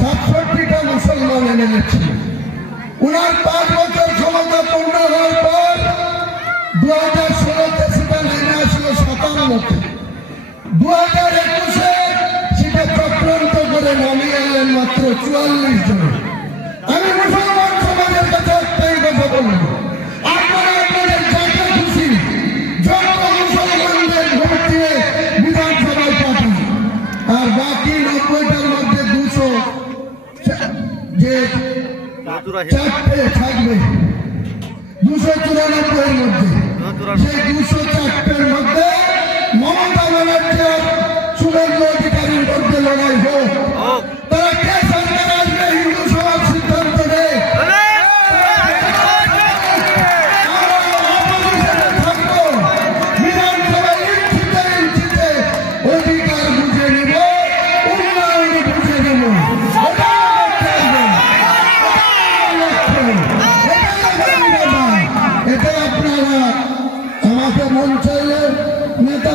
67টা মুসলমান এমএলএ ছিল। উনার 5 বছর ক্ষমতা পূর্ণ হওয়ার পর 2016-তে সেটা নেমে আসলো 57-তে। 2021-এ সেটা চক্রান্ত করে নামিয়ে আনলেন মাত্র 44 জন। আমি মুসলমান সমাজের কাছে একটাই কথা বলব, আপনারা আপনাদের যাকে খুশি যত মুসলমানদের ভোট দিয়ে বিধানসভায় পাঠান, আর বাকি 90টার মধ্যে 200 যে 4টে থাকবে 294-এর মধ্যে, সেই 204-এর মধ্যে মমতা ব্যানার্জি আর শুভেন্দু অধিকারীর মধ্যে লড়াই হোক। তারা কে সরকার আসবে হিন্দু সমাজ সিদ্ধান্ত নেই। থাকবো বিধানসভায় ইঞ্চিতে ইঞ্চিতে অধিকার বুঝে নিব, উন্নয়ন বুঝে নিব। এটা আপনারা আমাকে মন চাইলে নেতা